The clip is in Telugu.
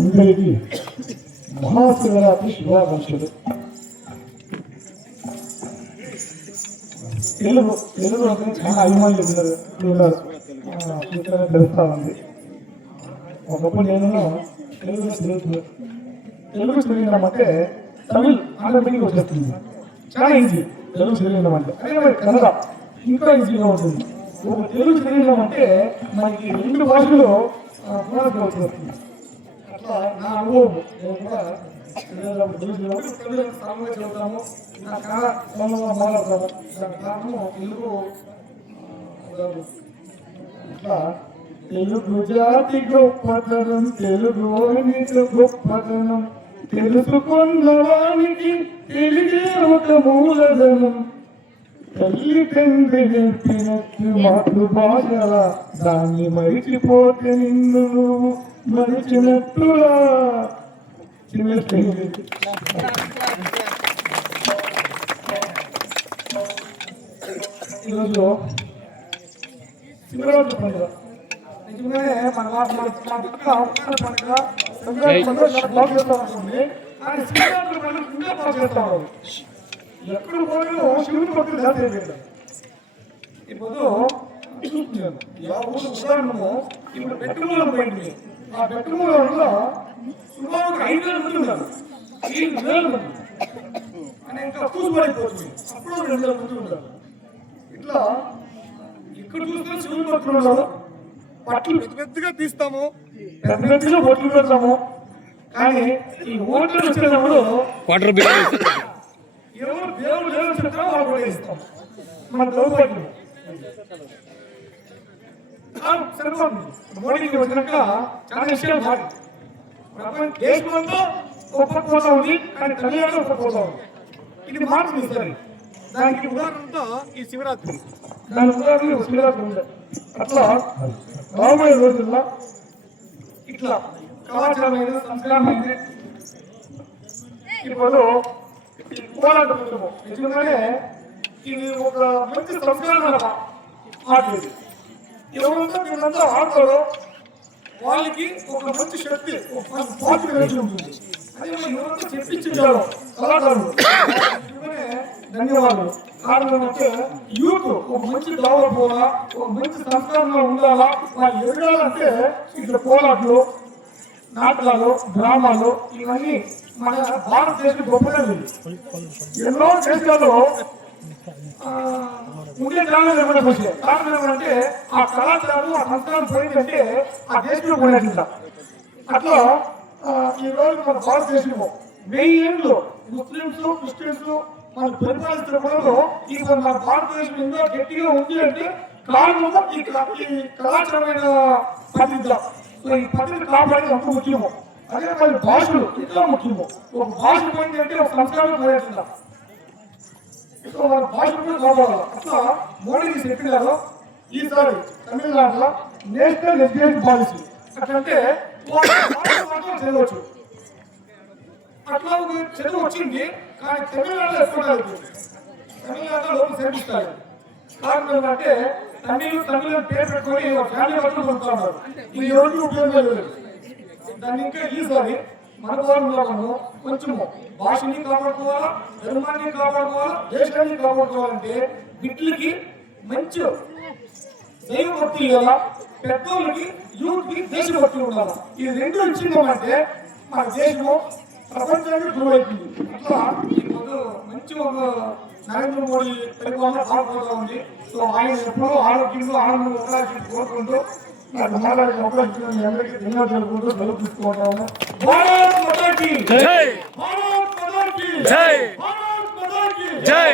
అందరికీ మహాశివరాత్రి శుభాకాంక్షలు. తెలుగు తెలుగు అంటే చాలా అభిమానులు ఉన్నారు ఉన్నారు. తెలుస్తా ఉంది. ఒకప్పుడు నేను తెలుగులో తిరుగుతుంది తెలుగు తిరిగినాం అంటే తమిళ్ ఆటోమేటిక్ వచ్చేస్తుంది చాలా ఈజీ తెలుగు తిరిగినాం అంటే. అదే మరి కన్నడ ఇంకా ఈజీగా ఉంటుంది. ఒక తెలుగు తిరిగినాం అంటే మనకి రెండు భాషలు పునరుద్ధి వచ్చేస్తుంది అట్లా నా అనుభవం నేను కూడా తెలుగు నా సొంతంగా మాట్లాడతాము దాని తెలుగు ఇట్లా తెలుగు జాతి గొప్పతనం తెలుగు గొప్పతనం తెలుసుకున్నవానికి తెలిగే ఒక మూలధనం తల్లి తండ్రి నేర్పినట్టు మాతృభాషల దాన్ని మరిచిపోతే నిన్ను ఈరోజు పండుగ. నిజంగానే మన పండుగ సంక్రాంతి పండుగ చాలా బాగా చేస్తాం అనుకోండి కానీ శివరాత్రి పండుగ ఇంకా బాగా చేస్తాం ఎక్కడ పోయినా శివుని భక్తులు ఇప్పుడు చూస్తున్నాను ఉదాహరణము ఇప్పుడు పోయింది ఆ బెట్టుమూలంలో సుమారు ఒక ఐదు వేల మంది ఉన్నారు ఐదు వేల మంది అని ఇంకా కూసుపడిపోతుంది అప్పుడు రెండు వేల మంది ఉన్నారు ఇట్లా ఇక్కడ చూస్తే శివుని భక్తులు పట్లు పెద్ద పెద్దగా తీస్తాము పెద్ద పెద్దగా ఓట్లు పెడతాము కానీ ఈ ఓట్లు వచ్చేటప్పుడు వాటర్ ఎవరు దేవుడు దేవుడు చెప్తారో వాళ్ళు కూడా ఇస్తాం. మన ద్రౌపది సరిపోతుంది మోడీకి వచ్చినాక చాలా విషయాలు మారి ప్రపంచ దేశమంతా గొప్ప ఉంది కానీ తమిళనాడు ఒప్పకపోతా. ఉంది ఇది మారుతుంది సరే. దానికి ఉదాహరణతో ఈ శివరాత్రి. దాని ఉదాహరణ శివరాత్రి ఉంది. అట్లా రాబోయే రోజుల్లో ఇట్లా కళాచారమైన సంస్కారమైన ఇప్పుడు పోరాటం పోరాట నిజంగానే ఇది ఒక మంచి సంస్కారం ఆట ఇది. ఎవరంతా వీళ్ళంతా ఆడతారో వాళ్ళకి ఒక మంచి శక్తి ఒక పాత్ర కలిగి ఉంటుంది. అదే మనం ఎవరంతా చెప్పించారు కళాకారులు. ధన్యవాదాలు. కారణం అంటే యూత్ ఒక మంచి డెవలప్ పోవాలా ఒక మంచి సంస్కారంగా ఉండాలా? వాళ్ళు ఎదగాలంటే ఇట్లా పోరాట్లు నాటకాలు డ్రామాలు ఇవన్నీ మన భారతదేశం గొప్పగా ఎన్నో దేశాల్లో ఉండే కాలంలో ఏమైనా వచ్చే కారణం ఏమంటే ఆ కళాచారం ఆ సంస్కారం పోయిందంటే ఆ దేశంలో పోయినట్టు అట్లా ఈ రోజు మన భారతదేశంలో వెయ్యి ఏళ్ళు ముస్లింస్ క్రిస్టియన్స్ మన పరిపాలిస్తున్న మనలో ఈ మన భారతదేశం ఎంతో గట్టిగా ఉంది అంటే కారణము ఈ క- ఈ కళాచారమైన పద్ధతి సో ఈ పద్ధతి కాపాడేది అంత ముఖ్యము అదే మన భాషలు ఇంకా ముఖ్యము ఒక భాష పోయింది అంటే ఒక సంస్కారం పోయేట్లా సో మన భాష కూడా కాపాడాలి అట్లా మోడీ చెప్పినారు. ఈసారి తమిళనాడులో నేషనల్ ఎడ్యుకేషన్ పాలసీ. అట్లంటే చదవచ్చు అట్లా ఒక చదువు వచ్చింది కానీ తమిళనాడులో ఎక్కువ తమిళనాడులో లోపల చేపిస్తారు కారణం ఏంటంటే తమిళ తమిళ పేరు పెట్టుకొని ఫ్యామిలీ బట్టలు కొనుక్కున్నారు ఇది ఎవరికి ఉపయోగం లేదు. దాన్ని ఇంకా ఈసారి మన వారంలో కొంచెము భాషని కాపాడుకోవాలా ధర్మాన్ని కాపాడుకోవాలా దేశాన్ని కాపాడుకోవాలంటే బిడ్లకి మంచి దైవభక్తి ఇవ్వాలా పెద్దోళ్ళకి యూత్కి దేశభక్తి ఉండాలి? ఈ రెండు వచ్చిందంటే మన దేశము ప్రపంచానికి గ్రో అవుతుంది అట్లా ఈరోజు మంచి ఒక నరేంద్ర మోడీ పరిపాలన బాగుపడుతూ ఉంది. సో ఆయన ఎప్పుడూ ఆరోగ్యంగా ఆనందంగా ఉండాలని కోరుకుంటూ నాకు మాట్లాడిన అవకాశం మీ అందరికీ ధన్యవాదాలు తెలుపుకుంటూ సెలవు తీసుకుంటాము భారత్ మాతాకి! జై! భారత్ మాతాకి! జై! భారత్ మాతాకి! జై!